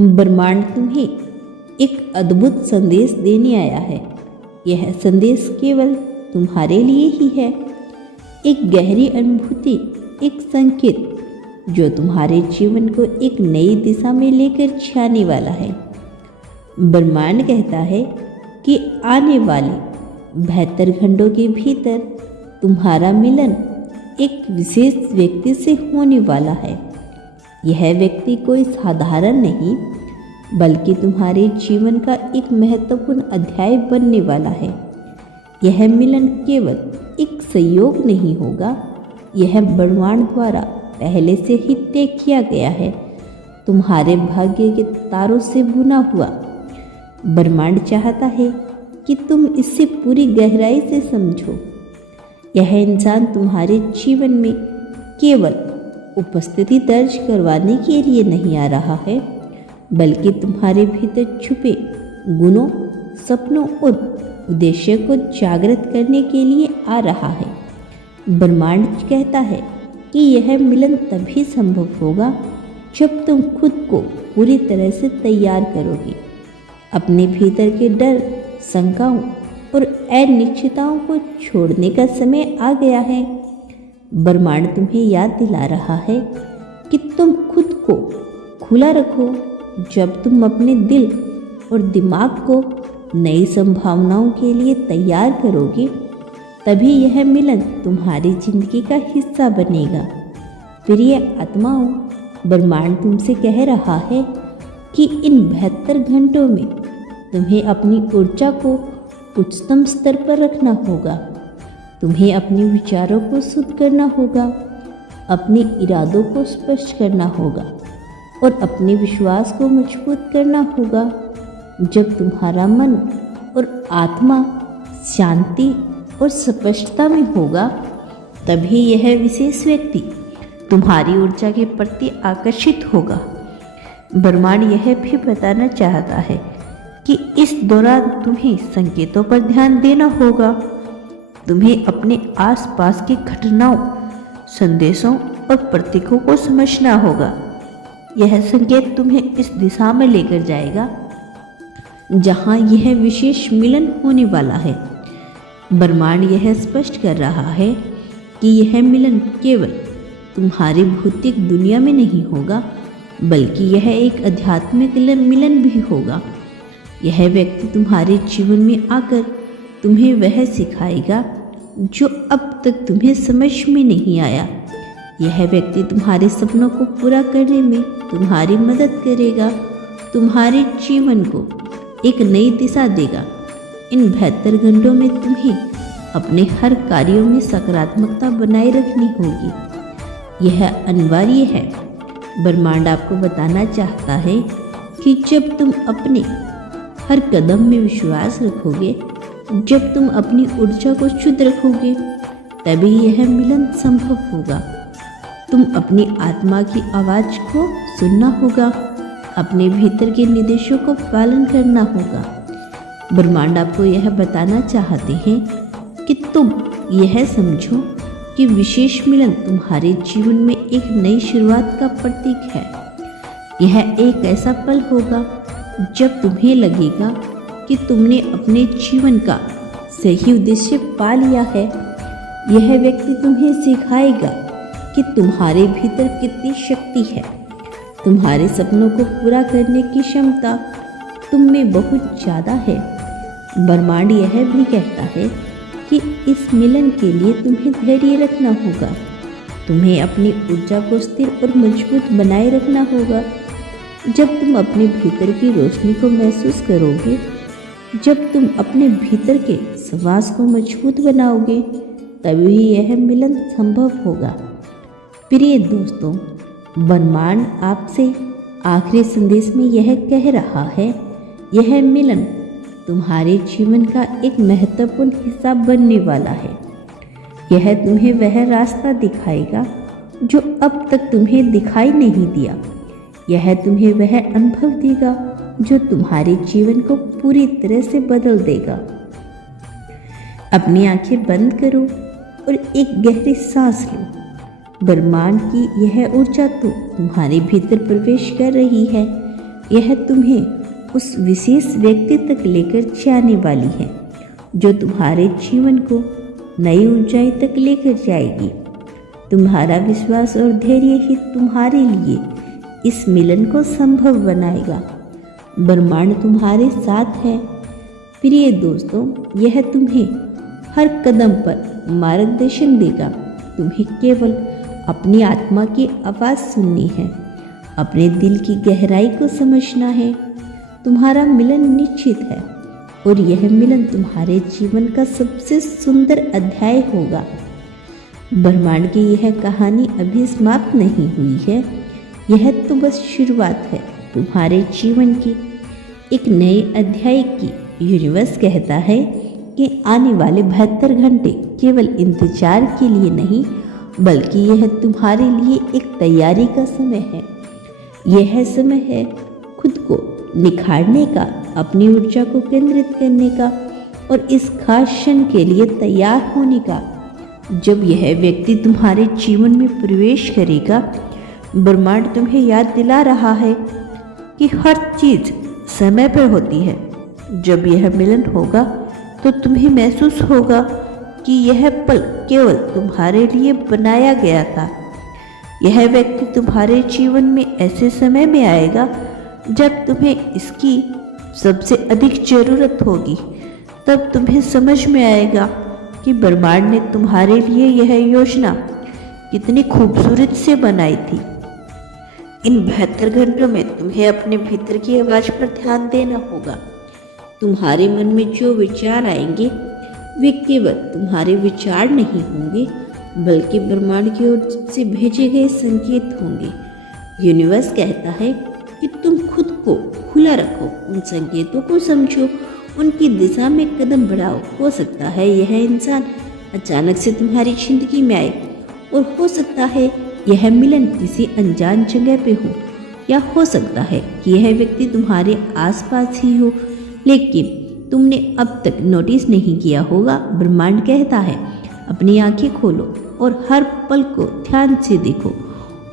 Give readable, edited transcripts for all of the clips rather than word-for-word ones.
ब्रह्मांड तुम्हें एक अद्भुत संदेश देने आया है। यह संदेश केवल तुम्हारे लिए ही है। एक गहरी अनुभूति, एक संकेत जो तुम्हारे जीवन को एक नई दिशा में लेकर जाने वाला है। ब्रह्मांड कहता है कि आने वाले 72 घंटों के भीतर तुम्हारा मिलन एक विशेष व्यक्ति से होने वाला है। यह व्यक्ति कोई साधारण नहीं, बल्कि तुम्हारे जीवन का एक महत्वपूर्ण अध्याय बनने वाला है। यह मिलन केवल एक संयोग नहीं होगा, यह ब्रह्मांड द्वारा पहले से ही तय किया गया है, तुम्हारे भाग्य के तारों से बुना हुआ। ब्रह्मांड चाहता है कि तुम इससे पूरी गहराई से समझो। यह इंसान तुम्हारे जीवन में केवल उपस्थिति दर्ज करवाने के लिए नहीं आ रहा है, बल्कि तुम्हारे भीतर छुपे गुणों, सपनों और उद्देश्य को जागृत करने के लिए आ रहा है। ब्रह्मांड कहता है कि यह मिलन तभी संभव होगा जब तुम खुद को पूरी तरह से तैयार करोगे। अपने भीतर के डर, शंकाओं और अनिश्चितताओं को छोड़ने का समय आ गया है। ब्रह्मांड तुम्हें याद दिला रहा है कि तुम खुद को खुला रखो। जब तुम अपने दिल और दिमाग को नई संभावनाओं के लिए तैयार करोगे, तभी यह मिलन तुम्हारी जिंदगी का हिस्सा बनेगा। प्रिय आत्माओं, ब्रह्मांड तुमसे कह रहा है कि इन 72 घंटों में तुम्हें अपनी ऊर्जा को उच्चतम स्तर पर रखना होगा। तुम्हें अपने विचारों को शुद्ध करना होगा, अपने इरादों को स्पष्ट करना होगा और अपने विश्वास को मजबूत करना होगा। जब तुम्हारा मन और आत्मा शांति और स्पष्टता में होगा, तभी यह विशेष व्यक्ति तुम्हारी ऊर्जा के प्रति आकर्षित होगा। ब्रह्मांड यह भी बताना चाहता है कि इस दौरान तुम्हें संकेतों पर ध्यान देना होगा। तुम्हें अपने आसपास की घटनाओं, संदेशों और प्रतीकों को समझना होगा। यह संकेत तुम्हें इस दिशा में लेकर जाएगा जहां यह विशेष मिलन होने वाला है। ब्रह्मांड यह स्पष्ट कर रहा है कि यह मिलन केवल तुम्हारी भौतिक दुनिया में नहीं होगा, बल्कि यह एक आध्यात्मिक मिलन भी होगा। यह व्यक्ति तुम्हारे जीवन में आकर तुम्हें वह सिखाएगा जो अब तक तुम्हें समझ में नहीं आया। यह व्यक्ति तुम्हारे सपनों को पूरा करने में तुम्हारी मदद करेगा, तुम्हारे जीवन को एक नई दिशा देगा। इन 72 घंटों में तुम्हें अपने हर कार्यों में सकारात्मकता बनाए रखनी होगी। यह अनिवार्य है। ब्रह्मांड आपको बताना चाहता है कि जब तुम अपने हर कदम में विश्वास रखोगे, जब तुम अपनी ऊर्जा को शुद्ध रखोगे, तभी यह मिलन संभव होगा। तुम अपनी आत्मा की आवाज़ को सुनना होगा, अपने भीतर के निर्देशों को पालन करना होगा। ब्रह्मांड आपको यह बताना चाहते हैं कि तुम यह समझो कि विशेष मिलन तुम्हारे जीवन में एक नई शुरुआत का प्रतीक है। यह एक ऐसा पल होगा जब तुम्हें लगेगा कि तुमने अपने जीवन का सही उद्देश्य पा लिया है। यह व्यक्ति तुम्हें सिखाएगा कि तुम्हारे भीतर कितनी शक्ति है। तुम्हारे सपनों को पूरा करने की क्षमता तुम में बहुत ज़्यादा है। ब्रह्मांड यह भी कहता है कि इस मिलन के लिए तुम्हें धैर्य रखना होगा। तुम्हें अपनी ऊर्जा को स्थिर और मजबूत बनाए रखना होगा। जब तुम अपने भीतर की रोशनी को महसूस करोगे, जब तुम अपने भीतर के श्वास को मजबूत बनाओगे, तभी यह मिलन संभव होगा। प्रिय दोस्तों, ब्रह्मांड आपसे आखिरी संदेश में यह कह रहा है, यह मिलन तुम्हारे जीवन का एक महत्वपूर्ण हिस्सा बनने वाला है। यह तुम्हें वह रास्ता दिखाएगा जो अब तक तुम्हें दिखाई नहीं दिया। यह तुम्हें वह अनुभव देगा जो तुम्हारे जीवन को पूरी तरह से बदल देगा। अपनी आंखें बंद करो और एक गहरी सांस लो। ब्रह्मांड की यह ऊर्जा तो तुम्हारे भीतर प्रवेश कर रही है। यह तुम्हें उस विशेष व्यक्ति तक लेकर जाने वाली है जो तुम्हारे जीवन को नई ऊंचाई तक लेकर जाएगी। तुम्हारा विश्वास और धैर्य ही तुम्हारे लिए इस मिलन को संभव बनाएगा। ब्रह्मांड तुम्हारे साथ है। प्रिय दोस्तों, यह तुम्हें हर कदम पर मार्गदर्शन देगा। तुम्हें केवल अपनी आत्मा की आवाज़ सुननी है, अपने दिल की गहराई को समझना है। तुम्हारा मिलन निश्चित है और यह मिलन तुम्हारे जीवन का सबसे सुंदर अध्याय होगा। ब्रह्मांड की यह कहानी अभी समाप्त नहीं हुई है, यह तो बस शुरुआत है तुम्हारे जीवन की एक नए अध्याय की। यूनिवर्स कहता है कि आने वाले 72 घंटे केवल इंतजार के लिए नहीं, बल्कि यह तुम्हारे लिए एक तैयारी का समय है। यह समय है खुद को निखारने का, अपनी ऊर्जा को केंद्रित करने का और इस खास क्षण के लिए तैयार होने का। जब यह व्यक्ति तुम्हारे जीवन में प्रवेश करेगा, ब्रह्मांड तुम्हें याद दिला रहा है कि हर चीज़ समय पर होती है। जब यह मिलन होगा तो तुम्हें महसूस होगा कि यह पल केवल तुम्हारे लिए बनाया गया था। यह व्यक्ति तुम्हारे जीवन में ऐसे समय में आएगा जब तुम्हें इसकी सबसे अधिक ज़रूरत होगी। तब तुम्हें समझ में आएगा कि ब्रह्मांड ने तुम्हारे लिए यह योजना कितनी खूबसूरत से बनाई थी। इन 72 घंटों में तुम्हें अपने भीतर की आवाज़ पर ध्यान देना होगा। तुम्हारे मन में जो विचार आएंगे वे केवल तुम्हारे विचार नहीं होंगे, बल्कि ब्रह्मांड की ओर से भेजे गए संकेत होंगे। यूनिवर्स कहता है कि तुम खुद को खुला रखो, उन संकेतों को समझो, उनकी दिशा में कदम बढ़ाओ। हो सकता है यह इंसान अचानक से तुम्हारी जिंदगी में आए, और हो सकता है यह मिलन किसी अनजान जगह पे हो, या हो सकता है कि यह व्यक्ति तुम्हारे आसपास ही हो, लेकिन तुमने अब तक नोटिस नहीं किया होगा। ब्रह्मांड कहता है अपनी आंखें खोलो और हर पल को ध्यान से देखो,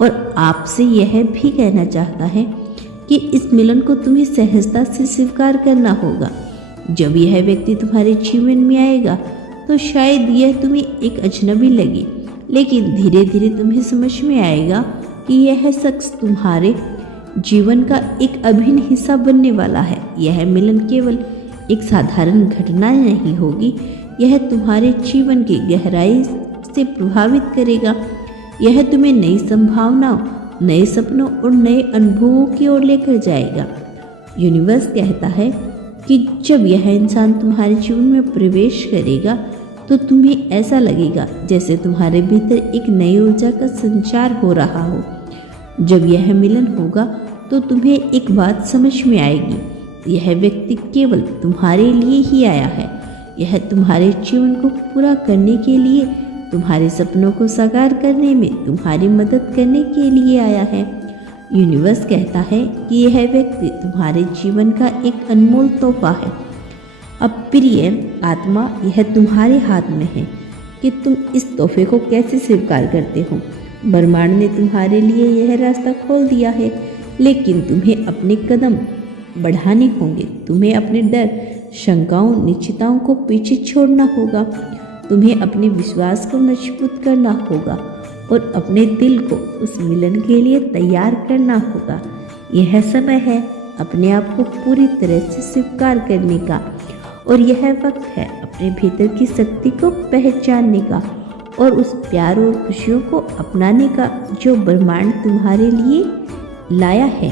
और आपसे यह भी कहना चाहता है कि इस मिलन को तुम्हें सहजता से स्वीकार करना होगा। जब यह व्यक्ति तुम्हारे जीवन में आएगा तो शायद यह तुम्हें एक अजनबी लगे, लेकिन धीरे धीरे तुम्हें समझ में आएगा कि यह शख्स तुम्हारे जीवन का एक अभिन्न हिस्सा बनने वाला है। यह मिलन केवल एक साधारण घटना नहीं होगी, यह तुम्हारे जीवन की गहराई से प्रभावित करेगा। यह तुम्हें नई संभावनाओं, नए सपनों और नए अनुभवों की ओर लेकर जाएगा। यूनिवर्स कहता है कि जब यह इंसान तुम्हारे जीवन में प्रवेश करेगा तो तुम्हें ऐसा लगेगा जैसे तुम्हारे भीतर एक नई ऊर्जा का संचार हो रहा हो। जब यह मिलन होगा तो तुम्हें एक बात समझ में आएगी, यह व्यक्ति केवल तुम्हारे लिए ही आया है। यह तुम्हारे जीवन को पूरा करने के लिए, तुम्हारे सपनों को साकार करने में तुम्हारी मदद करने के लिए आया है। यूनिवर्स कहता है कि यह व्यक्ति तुम्हारे जीवन का एक अनमोल तोहफा है। अब प्रिय आत्मा, यह तुम्हारे हाथ में है कि तुम इस तोहफे को कैसे स्वीकार करते हो। ब्रह्मांड ने तुम्हारे लिए यह रास्ता खोल दिया है, लेकिन तुम्हें अपने कदम बढ़ाने होंगे। तुम्हें अपने डर, शंकाओं, निश्चितताओं को पीछे छोड़ना होगा। तुम्हें अपने विश्वास को मजबूत करना होगा और अपने दिल को उस मिलन के लिए तैयार करना होगा। यह समय है अपने आप को पूरी तरह से स्वीकार करने का, और यह वक्त है अपने भीतर की शक्ति को पहचानने का और उस प्यार और खुशियों को अपनाने का जो ब्रह्मांड तुम्हारे लिए लाया है।